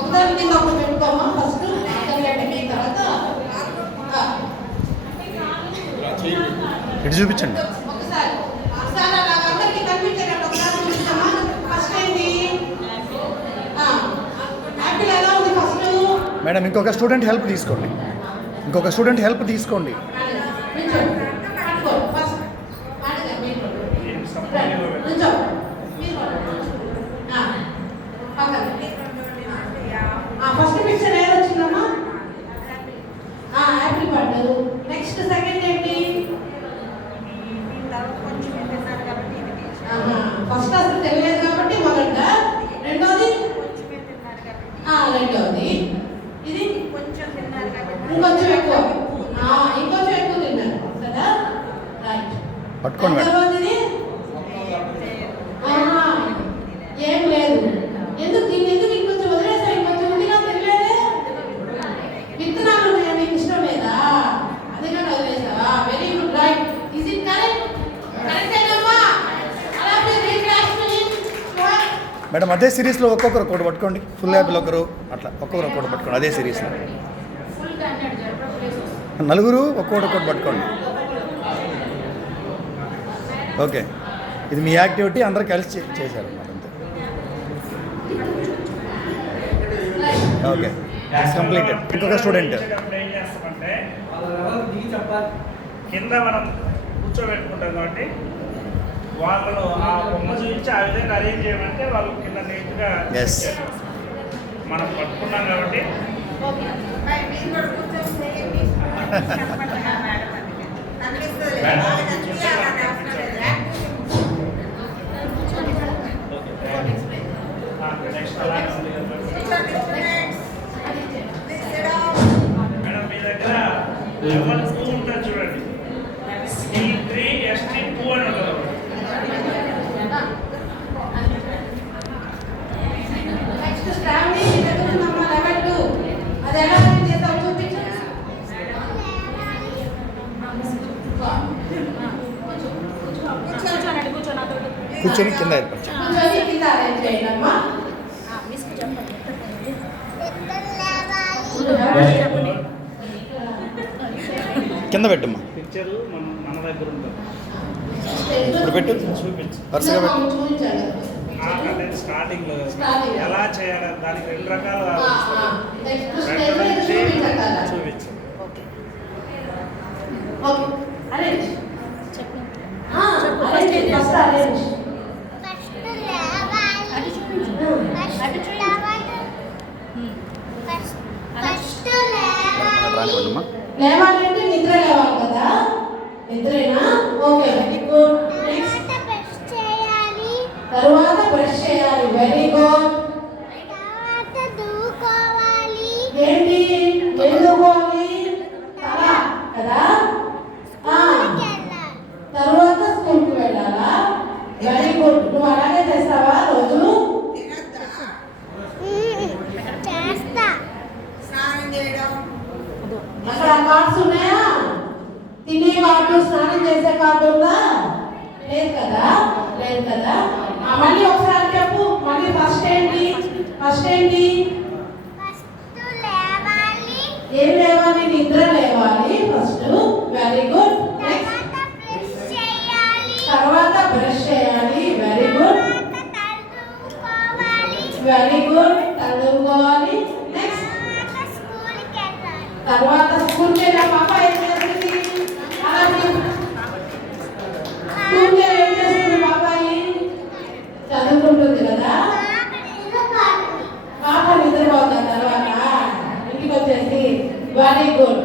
ఒకదాని కింద ఒకటి పెట్టుకోమా ఫస్ట్ పెట్టిన తర్వాత ఇటు చూపించండి. ఒకసారి ఒకసారి అలా అందరికీ కనిపించేటట్టు ఒకసారి చూపించమా. ఫస్ట్ ఏంటి యాపిల్ ఎలా ఉంది ఫస్ట్? మేడం ఇంకొక స్టూడెంట్ హెల్ప్ తీసుకోండి. ఫస్ట్ పిక్చర్ ఏది వచ్చిందమ్మా? యాపిల్ పండు. నెక్స్ట్ సెకండ్ ఏంటి? ఫస్ట్ అసలు తెలియదు కాబట్టి మొదట. రెండోది ఇది ఇంకొంచెం ఎక్కువ తిన్నారు కదా. రైట్. పట్టుకోండి మేడం. ఏం లేదు. ఎందుకు ఇంకొంచెం వదిలేసా? ఇంకొంచెం ఉందిగా తెలియదే. విత్తనాలు ఉన్నాయా మీకు ఇష్టం లేదా? అందుకని వదిలేసావా? Very good. Right. Is it correct? కరెక్టేనమ్మా? అలాగే మేడం అదే సిరీస్లో ఒక్కొక్కరు ఒకటి పట్టుకోండి. ఫుల్ యాపిల్ ఒకరు అట్లా ఒక్కొక్కరు ఒకటి పట్టుకోండి. అదే సిరీస్లో నలుగురు ఒక్కొక్కటి పట్టుకోండి. ఓకే, ఇది మీ యాక్టివిటీ, అందరూ కలిసి చేశారు అంతే. Okay, completed. ఇంకొక స్టూడెంట్ కింద మనం కూర్చోబెట్టుకుంటాం కాబట్టి వాళ్ళు ఆ బొమ్మ చూపించి ఆ విధంగా అరేంజ్ చేయమంటే వాళ్ళు కింద నీట్గా మనం పట్టుకున్నాం కాబట్టి మేడం మీ దగ్గర లెవెల్ 2 ఉంటుంది చూడండి. C3 ST2 అని ఉంటుంది. కూర్చొని కింద ఏర్పరచండి. కింద పెట్టమ్మా. పిక్చర్ మన దగ్గర ఉంటుంది. ఇప్పుడు పెట్టు, వరుసగా పెట్టు. స్టార్టింగ్ లో ఎలా చేయాలి దానికి 2 రకాలు చూపించు. లేవాలంటే నిద్ర లేవాలి కదా. నిద్రేనా? Okay, very good. తర్వాత బ్రష్ చేయాలి. Very good. ఏంటి ఎదుకోవాలి కదా. తర్వాత స్కూల్కి వెళ్ళాలా? Very good. నువ్వు అలాగే చేస్తావా రోజు? అక్కడ కార్డ్స్ ఉన్నాయా? తినే కార్డు, స్నానం చేసే కార్డు ఉందా? లేదు కదా. మళ్ళీ ఒకసారి చెప్పు. మళ్ళీ ఫస్ట్ ఏంటి? ఏం లేవాలి? నిద్ర లేవాలి ఫస్ట్. Very good. తర్వాత బ్రష్ చేయాలి. Very good. చదువుకోవాలి. నెక్స్ట్ తర్వాత స్కూల్కి వెళ్ళా పాప ఏం చేస్తుంది? అలాగే స్కూల్కి ఏం చేస్తుంది పాపాయి? చదువుకుంటుంది కదా. పాప నిద్రపోతుంది. తర్వాత ఇంటికి వచ్చేసి వెరీ గుడ్.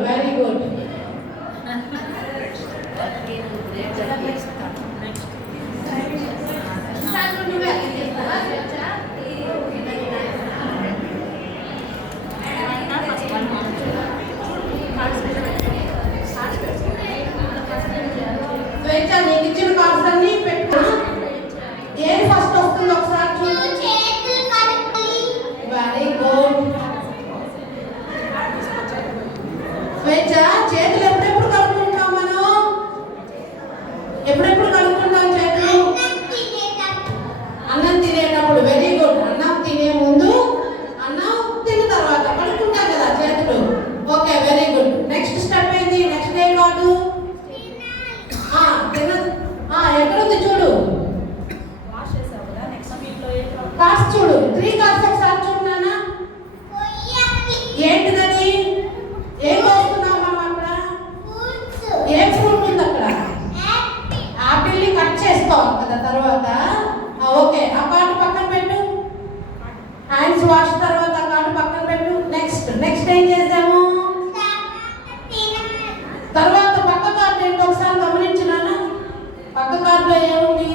నీకు ఇచ్చిన కార్డ్స్ అన్ని పెట్టు. ఏది ఫస్ట్ వస్తుంది ఒకసారి చూడు. Very good. స్వేచ్ఛ, చేతులు ఎప్పుడెప్పుడు కలుపుకుంటాం మనం? ఎప్పుడెప్పుడు కలుపుకుంటాం చేతులు? అన్నం తినేటప్పుడు. Very good. అన్నం తినే కార్డ్స్ చూడు, 3 కార్డ్స్ ఒకసారి చూడు నాన్న. ఏంటిదని? ఏం వస్తున్నావు మనం అక్కడ? ఏం ఫ్రూట్ ఉంది అక్కడ? ఆపిల్ ని కట్ చేసుకోవాలి కదా తర్వాత. ఓకే, ఆ కార్డు పక్కన పెట్టు. హ్యాండ్స్ వాష్ తర్వాత ఆ కార్డు పక్కన పెట్టు. నెక్స్ట్ ఏం చేద్దాము? తర్వాత పక్క కార్డు ఏంటి ఒకసారి గమనించు నాన్న. పక్క కార్డులో ఏముంది?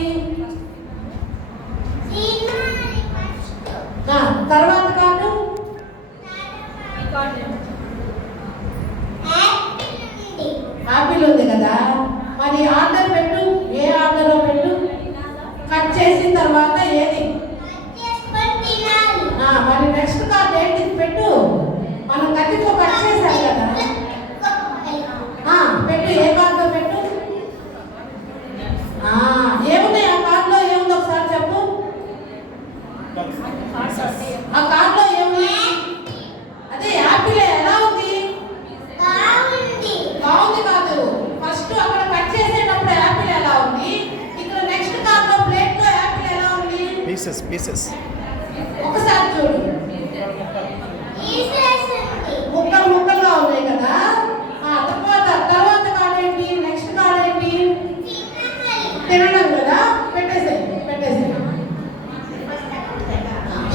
తర్వాత కార్డు ఆపిల్ ఉంది కదా. మరి ఆర్డర్ పెట్టు, ఏ ఆర్డర్లో పెట్టు. కట్ చేసిన తర్వాత ఏది? మరి నెక్స్ట్ కార్డ్ ఏంటి పెట్టు. మనం కత్తితో కట్ చేశాం కదా. పెట్టు, ఏ కార్డులో పెట్టు. ఏమున్నాయి ఆ కార్డులో? ఏముంది ఒకసారి చెప్పు. ఆ కార్డులో ఏముంది? అదే యాపిల్. ఎలా ఉంది? బాగుంది కాదు. ఫస్ట్ అక్కడ కట్ చేసేటప్పుడు యాపిల్ ఎలా ఉంది, ఇక్కడ నెక్స్ట్ కార్డులో ప్లేట్ లో యాపిల్ ఎలా ఉంది? పీసెస్ ఒకసారి చూడు. ముక్కలుగా ఉన్నాయి కదా. తర్వాత కార్డు ఏంటి? నెక్స్ట్ కార్డు ఏంటి? తినడం కదా. పెట్టేసే.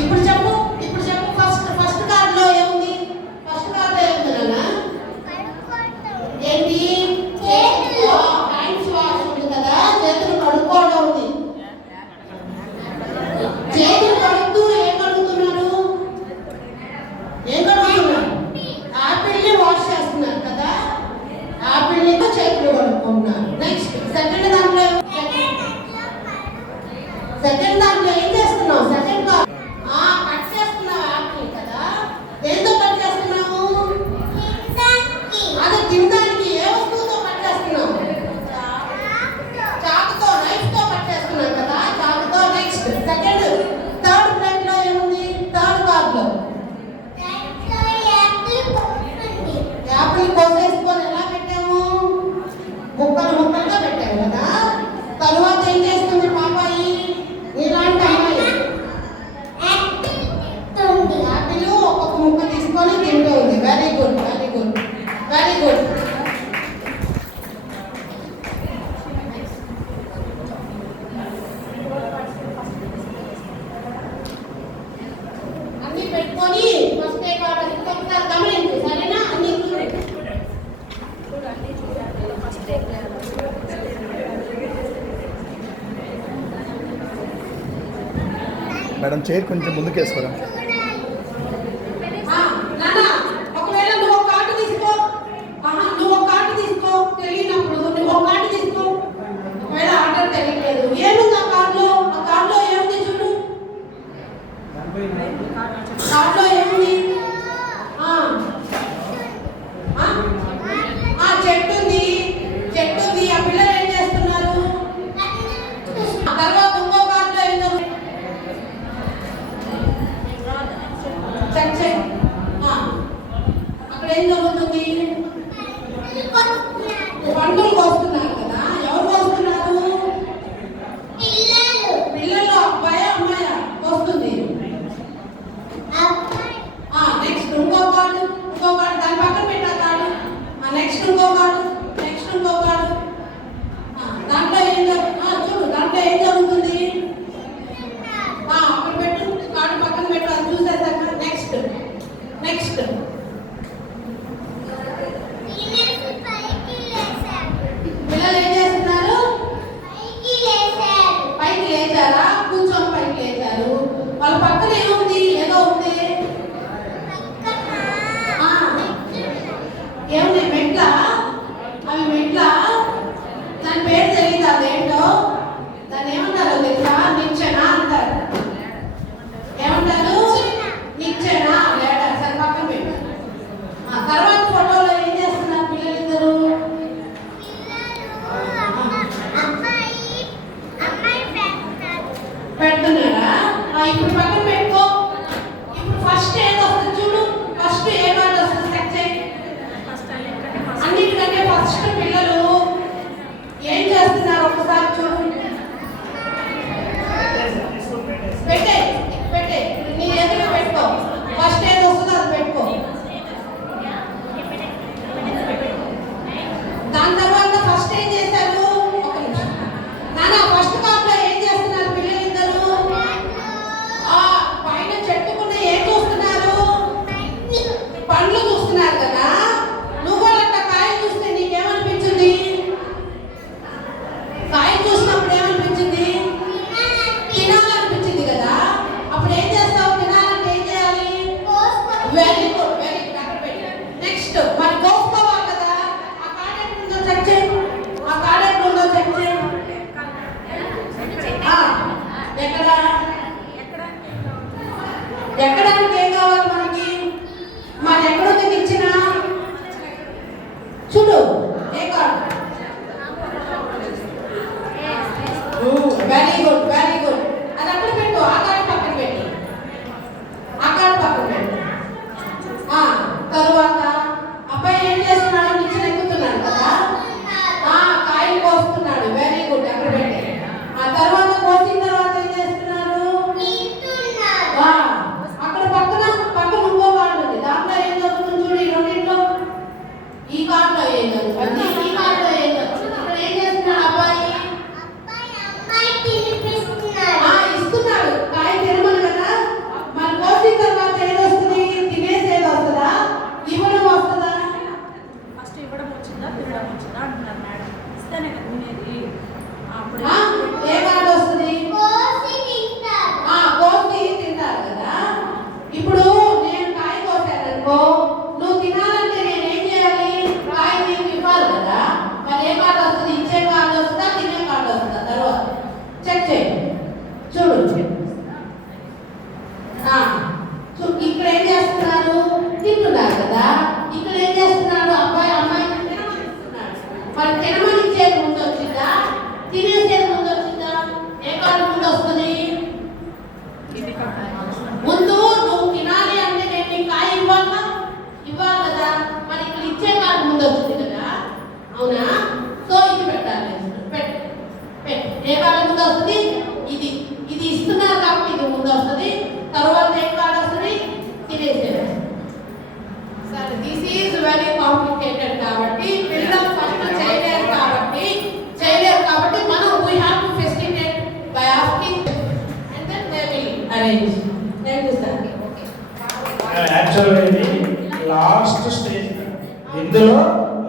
ఇప్పుడు చెప్పు. ఫస్ట్ కార్డులో ఏముంది? ఫస్ట్ కార్డులో ఏముంది నాన్న? ఏంటి? హ్యాండ్స్ వాష్ ఉంది కదా. చేతులు కడుక్కోవడం ఉంది. చేతులు కడుగుతూ ఏం కడుగుతున్నారు? ఆపిల్ ని వాష్ చేస్తున్నారు కదా. ఆపిల్ ని చేతులు కడుక్కుంటున్నారు. నెక్స్ట్ సెకండ్ దాంట్లో ఏం చేస్తున్నావు? సెకండ్ కార్డ్ కట్ చేస్తున్నావు ఆపిల్ కదా. దేంతో కట్ చేస్తున్నావు? అది తినడానికి ఏ వస్తువుతో కట్ చేస్తున్నావు? చాకుతో, నైఫ్ తో కట్ చేస్తున్నావు కదా. చాకుతో. నెక్స్ట్ థర్డ్ ప్లేట్ లో ఏముంది? థర్డ్ కార్డ్ లో యాపిల్ కోసేసుకొని ఎలా పెట్టాము? ముక్కలుగా పెట్టాము కదా. తరువాత ఏం చేస్తుంది పాపాయి? ఇలాంటి అమ్మాయి యాపిల్ ఒక్కొక్క ముక్క తీసుకొని తింటూ ఉంది. Very good. అన్ని పెట్టుకొని ఫస్ట్ ఏ కార్డు ఇంకొకసారి గమనించు, సరేనా? అన్ని మేడం చైర్ కొంచెం ముందుకు వేసుకోరా. ఒకవేళ నువ్వు ఒక కార్డు తీసుకో. తెలియనప్పుడు నువ్వు ఒక కార్డు తీసుకో. ఒకవేళ ఆర్డర్ తెలియలేదు, ఏముంది ఆ కార్డులో? ఏముంది చూడు. కార్డులో ఏముంది? చెట్టు ఉంది. ఆ పిల్లలు ఏం చేస్తున్నారు? తర్వాత ఇంకో కార్డులో ఏం జరుగుతుంది? చెక్. అక్కడ ఏం జరుగుతుంది? పండుగ కోస్తున్నారు కదా. ఎవరు కోస్తున్నారు? పిల్లలు. అబ్బాయా అమ్మాయా కోస్తుంది? నెక్స్ట్ ఇంకో కార్డు దాని పక్కన పెట్టా కార్డు. నెక్స్ట్ ఇంకో కార్డు. దాంట్లో ఏం చూడు. దాంట్లో ఏం జరుగుతుంది? అక్కడ పెట్టు. కార్డు పక్కన పెట్టు. అది చూసేసాక నెక్స్ట్ పిల్లలు ఏం చేస్తున్నారు? పైకి లేచారా? కూర్చొని పైకి లేచారు. వాళ్ళ పక్కన ఏముంది? ఏదో ఉంది. ఏముంది? మెట్ల. అవి మెట్ల. దాని పేరు తెలియదు. అదేంటో దాన్ని ఏమంటారో తెలుసా? నిచ్చెన అంటారు. ఏమంటారు? నిచ్చెన. లేడర్. సరే పక్కన పెట్టు. తర్వాత ఫోటోలో ఏం చేస్తున్నారు పిల్లలిద్దరు? పెడుతున్నారా? ఇప్పుడు పక్కన పెట్టుకో. తింటున్నారు కదా. ఇక్కడ ఏం చేస్తున్నాడు అబ్బాయి అమ్మాయిని తినమనిస్తున్నాడు. మరి తినమనిచ్చేది ముందు వచ్చిందా, తినేసేది ముందు వచ్చిందా? ఏ కాలం ముందు వస్తుంది? ముందు నువ్వు తినాలి అంటే నేను నీకు కాయ ఇవ్వాలి కదా. మరి ఇక్కడ ఇచ్చే కాలం ముందు వచ్చింది కదా, అవునా? సో ఇది పెట్టాలి. ఏ కాలం ముందు వస్తుంది? ఇది ఇది ఇస్తున్నారు కాబట్టి ఇది ముందు వస్తుంది. తర్వాత ఏం కాలం వస్తుంది? తినేసేది. సరే, దిస్ ఈజ్ వెరీ కాంప్లికేటెడ్ కాబట్టి పిల్లలు ఫస్ట్ చేయలేరు కాబట్టి మనం we have to facilitate by asking and then they will arrange. Thank you sir. యాక్చువల్గా ఇది లాస్ట్ స్టేజ్. ఇందులో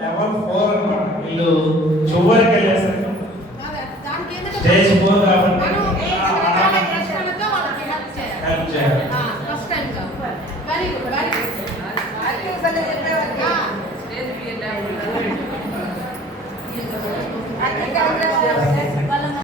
లెవెల్ 4 అన్నమాట. వీళ్ళు చివరికి వెళ్ళేసరికి స్టేజ్ 4 కాబట్టి హెల్ప్ చేయాలి. Very good, very good. I think